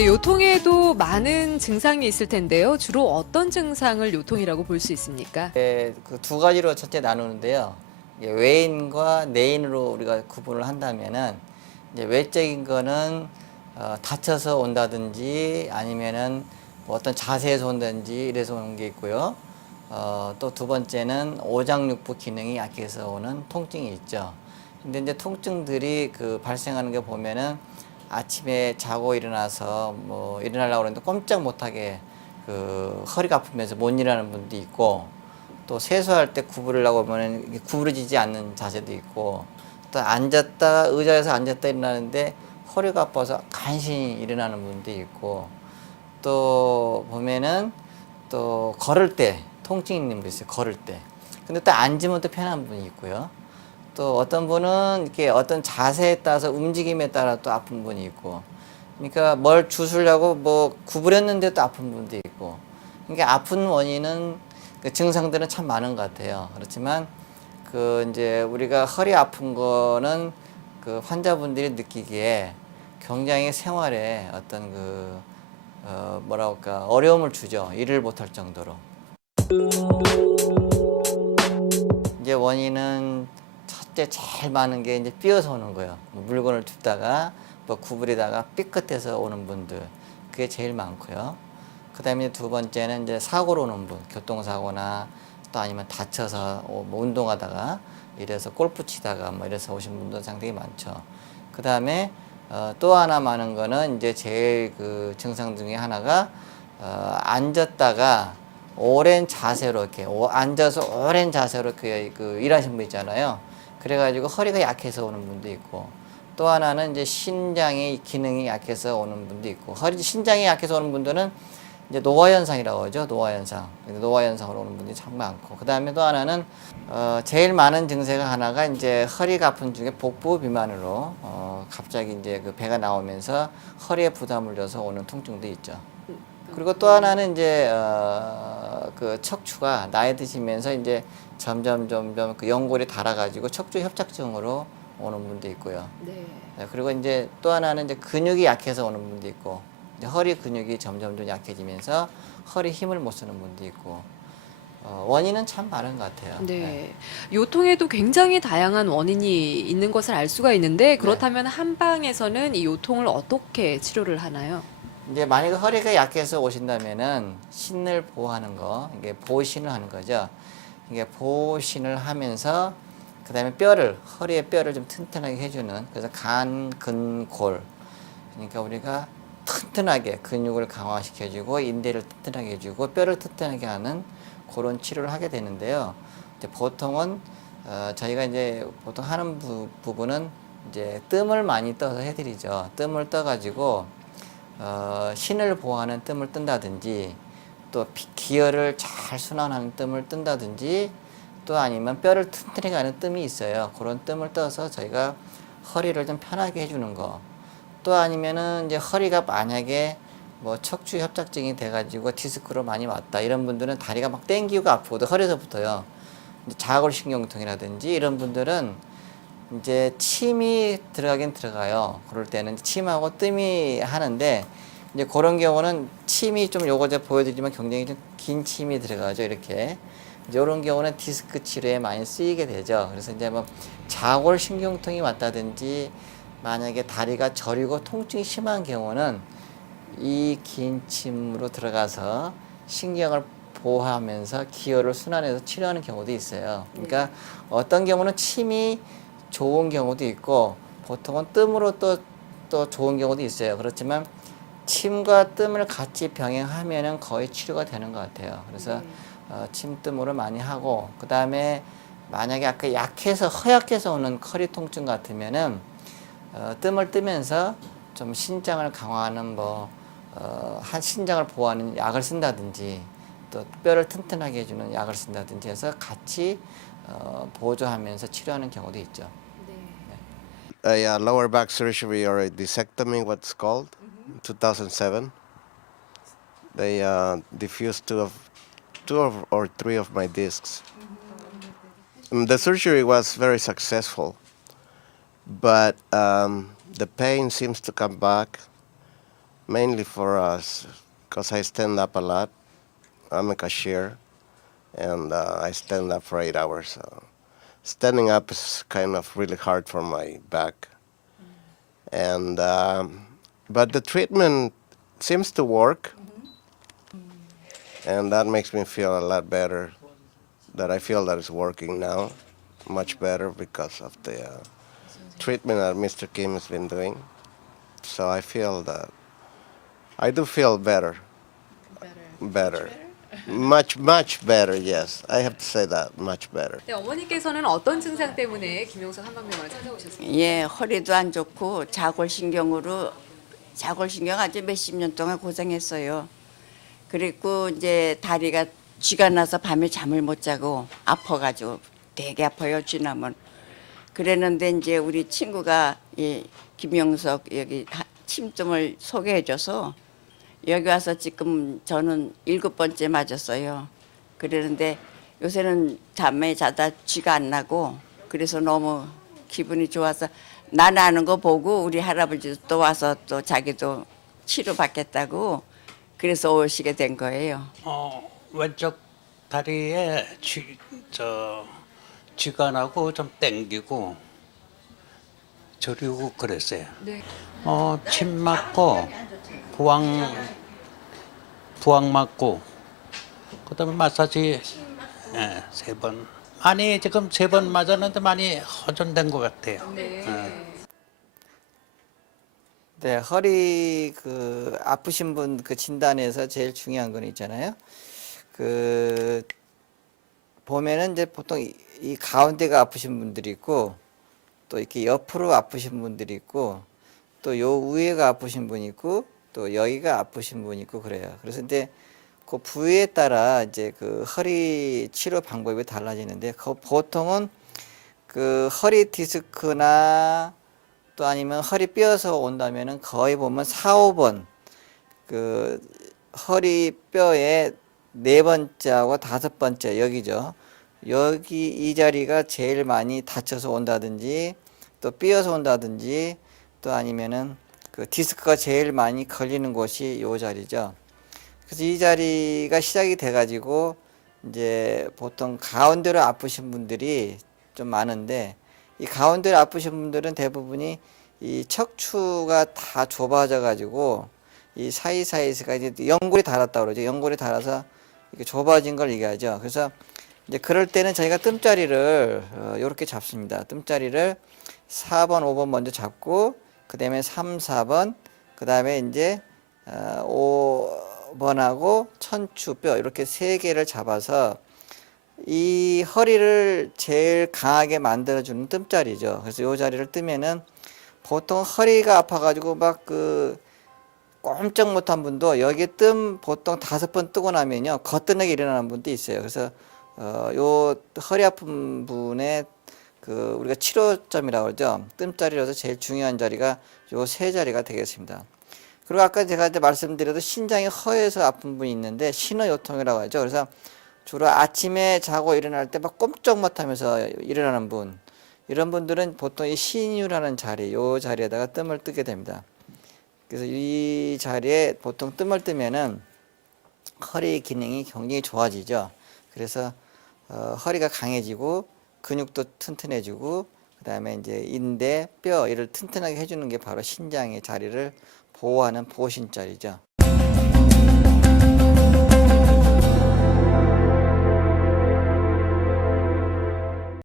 네, 요통에도 많은 증상이 있을 텐데요. 주로 어떤 증상을 요통이라고 볼 수 있습니까? 그 두 가지로 첫째 나누는데요. 이게 외인과 내인으로 우리가 구분을 한다면은 이제 외적인 거는 다쳐서 온다든지 아니면은 뭐 어떤 자세에서 온다든지 이래서 오는 게 있고요. 또 두 번째는 오장육부 기능이 약해서 오는 통증이 있죠. 근데 이제 통증들이 발생하는 게 보면은 아침에 자고 일어나서 뭐 일어나려고 그러는데 꼼짝 못하게 허리가 아프면서 못 일어나는 분도 있고, 또 세수할 때 구부리려고 하면 이게 구부러지지 않는 자세도 있고, 또 앉았다 의자에서 앉았다 일어나는데 허리가 아파서 간신히 일어나는 분도 있고, 또 보면은 또 걸을 때 통증 있는 분 있어요. 걸을 때. 근데 또 앉으면 또 편한 분이 있고요. 또 어떤 분은 이렇게 어떤 자세에 따라서 움직임에 따라 또 아픈 분이 있고, 그러니까 뭘 주술려고 뭐 구부렸는데 또 아픈 분도 있고, 그러니까 아픈 원인은 증상들은 참 많은 것 같아요. 그렇지만 이제 우리가 허리 아픈 거는 환자분들이 느끼기에 굉장히 생활에 어떤 뭐라 할까 어려움을 주죠. 일을 못할 정도로. 이제 원인은 첫째 제일 많은 게 이제 삐어서 오는 거예요. 뭐 물건을 줍다가 뭐 구부리다가 삐끗해서 오는 분들, 그게 제일 많고요. 그다음에 두 번째는 이제 사고로 오는 분, 교통사고나 또 아니면 다쳐서 뭐 운동하다가 이래서 골프 치다가 뭐 이래서 오신 분도 상당히 많죠. 그다음에 또 하나 많은 거는 이제 제일 증상 중에 하나가 앉았다가 오랜 자세로 이렇게 앉아서 오랜 자세로 일하신 분 있잖아요. 그래가지고 허리가 약해서 오는 분도 있고, 또 하나는 이제 신장의 기능이 약해서 오는 분도 있고, 신장이 약해서 오는 분들은 이제 노화 현상이라고 하죠. 노화 현상. 노화 현상으로 오는 분들이 참 많고, 그 다음에 또 하나는 제일 많은 증세가 하나가 이제 허리가 아픈 중에 복부 비만으로 갑자기 이제 배가 나오면서 허리에 부담을 줘서 오는 통증도 있죠. 그리고 또 하나는 이제 척추가 나이 드시면서 이제 점점 연골이 닳아가지고 척추 협착증으로 오는 분도 있고요. 네. 그리고 이제 또 하나는 이제 근육이 약해서 오는 분도 있고, 이제 허리 근육이 점점 약해지면서 허리 힘을 못 쓰는 분도 있고, 원인은 참 많은 것 같아요. 네. 요통에도 굉장히 다양한 원인이 있는 것을 알 수가 있는데 그렇다면 한방에서는 이 요통을 어떻게 치료를 하나요? 이제 만약에 허리가 약해서 오신다면은 신을 보호하는 거, 이게 보신을 하는 거죠. 이게 보신을 하면서 그다음에 허리의 뼈를 좀 튼튼하게 해주는, 그래서 간, 근, 골. 그러니까 우리가 튼튼하게 근육을 강화시켜주고 인대를 튼튼하게 해주고 뼈를 튼튼하게 하는 그런 치료를 하게 되는데요. 이제 보통은 저희가 이제 보통 하는 부분은 이제 뜸을 많이 떠서 해드리죠. 뜸을 떠가지고 신을 보호하는 뜸을 뜬다든지, 또 기혈을 잘 순환하는 뜸을 뜬다든지, 또 아니면 뼈를 튼튼하게 하는 뜸이 있어요. 그런 뜸을 떠서 저희가 허리를 좀 편하게 해주는 거. 또 아니면은 이제 허리가 만약에 뭐 척추 협착증이 돼가지고 디스크로 많이 왔다 이런 분들은 다리가 막 땡기고 아프고도 허리에서부터요. 자골신경통이라든지 이런 분들은 이제 침이 들어가긴 들어가요. 그럴 때는 침하고 뜸이 하는데, 이제 그런 경우는 침이 좀 요거 제가 보여드리지만 굉장히 좀 긴 침이 들어가죠. 이렇게. 이제 이런 경우는 디스크 치료에 많이 쓰이게 되죠. 그래서 이제 뭐 자골신경통이 왔다든지 만약에 다리가 저리고 통증이 심한 경우는 이 긴 침으로 들어가서 신경을 보호하면서 기혈을 순환해서 치료하는 경우도 있어요. 그러니까 어떤 경우는 침이 좋은 경우도 있고, 보통은 뜸으로 또 좋은 경우도 있어요. 그렇지만 침과 뜸을 같이 병행하면은 거의 치료가 되는 것 같아요. 그래서 침뜸으로 많이 하고, 그 다음에 만약에 아까 허약해서 오는 허리 통증 같으면은 뜸을 뜨면서 좀 신장을 강화하는 신장을 보호하는 약을 쓴다든지, 또 뼈를 튼튼하게 해주는 약을 쓴다든지 해서 같이 보조하면서 치료하는 경우도 있죠. A lower back surgery or a disectomy, what's called, 2007. They diffused or three of my discs. The surgery was very mainly for us, because I stand up a lot. I'm a cashier, and I stand up for 8 hours. So standing up is kind of really hard for my back. And but the treatment seems to work, and that makes me feel a lot better. That I feel that it's working now, much better because of the treatment that Mr. Kim has been doing. So I feel that I do feel better. Better. Much better, yes. I have to say that, much better. 네, 어머니께서는 어떤 증상 때문에 김용석 한방병원을 찾아오셨습니까? 예, 허리도 안 좋고 자골신경 아주 몇십 년 동안 고생했어요. 그리고 이제 다리가 쥐가 나서 밤에 잠을 못 자고 아파가지고 되게 아파요, 쥐나면. 그랬는데 이제 우리 친구가 이 김영석 여기 침tum을 소개해줘서 여기 와서 지금 저는 7번째 맞았어요. 그러는데 요새는 잠에 자다 쥐가 안 나고 그래서 너무 기분이 좋아서 나 나는 거 보고 우리 할아버지도 또 와서 또 자기도 치료받겠다고 그래서 오시게 된 거예요. 왼쪽 다리에 쥐가 나고 좀 땡기고 저리고 그랬어요. 네. 침 맞고 부항 맞고 그다음에 마사지 3번. 아니 지금 3번 맞았는데 많이 허전된 것 같아요. 네, 허리 그 아프신 분 그 진단에서 제일 중요한 건 있잖아요. 그 보면은 이제 보통 이 가운데가 아프신 분들이 있고 또 이렇게 옆으로 아프신 분들이 있고 또 요 위에가 아프신 분이 있고 또 여기가 아프신 분이 있고 그래요. 그래서 근데 그 부위에 따라 이제 그 허리 치료 방법이 달라지는데 보통은 그 허리 디스크나 또 아니면 허리 뼈에서 온다면은 거의 보면 4, 5번 그 허리 뼈의 4번째하고 5번째 여기죠. 여기 이 자리가 제일 많이 다쳐서 온다든지 또 삐어서 온다든지 또 아니면은 그 디스크가 제일 많이 걸리는 곳이 요 자리죠. 그래서 이 자리가 시작이 돼 가지고 이제 보통 가운데로 아프신 분들이 좀 많은데 이 가운데로 아프신 분들은 대부분이 이 척추가 다 좁아져 가지고 이 사이사이가 이제 연골이 닳았다고 그러죠. 연골이 닳아서 이렇게 좁아진 걸 얘기하죠. 그래서 이제 그럴 때는 저희가 뜸자리를 이렇게 잡습니다. 뜸자리를 4번, 5번 먼저 잡고 그 다음에 3, 4번 그 다음에 이제 5번하고 천추뼈 이렇게 3개를 잡아서 이 허리를 제일 강하게 만들어주는 뜸자리죠. 그래서 이 자리를 뜨면은 보통 허리가 아파가지고 막 그 꼼짝 못한 분도 여기에 보통 5번 뜨고 나면요 거뜬하게 일어나는 분도 있어요. 그래서 요 허리 아픈 분의 그 우리가 치료점이라고 그러죠. 뜸자리로서 제일 중요한 자리가 요 3자리가 되겠습니다. 그리고 아까 제가 이제 말씀드려도 신장이 허해서 아픈 분이 있는데 신어요통이라고 하죠. 그래서 주로 아침에 자고 일어날 때 막 꼼짝 못하면서 일어나는 분, 이런 분들은 보통 이 신유라는 자리, 요 자리에다가 뜸을 뜨게 됩니다. 그래서 이 자리에 보통 뜸을 뜨면은 허리 기능이 굉장히 좋아지죠. 그래서 허리가 강해지고 근육도 튼튼해지고 그다음에 이제 인대, 뼈 이를 튼튼하게 해주는 게 바로 신장의 자리를 보호하는 보신자리죠.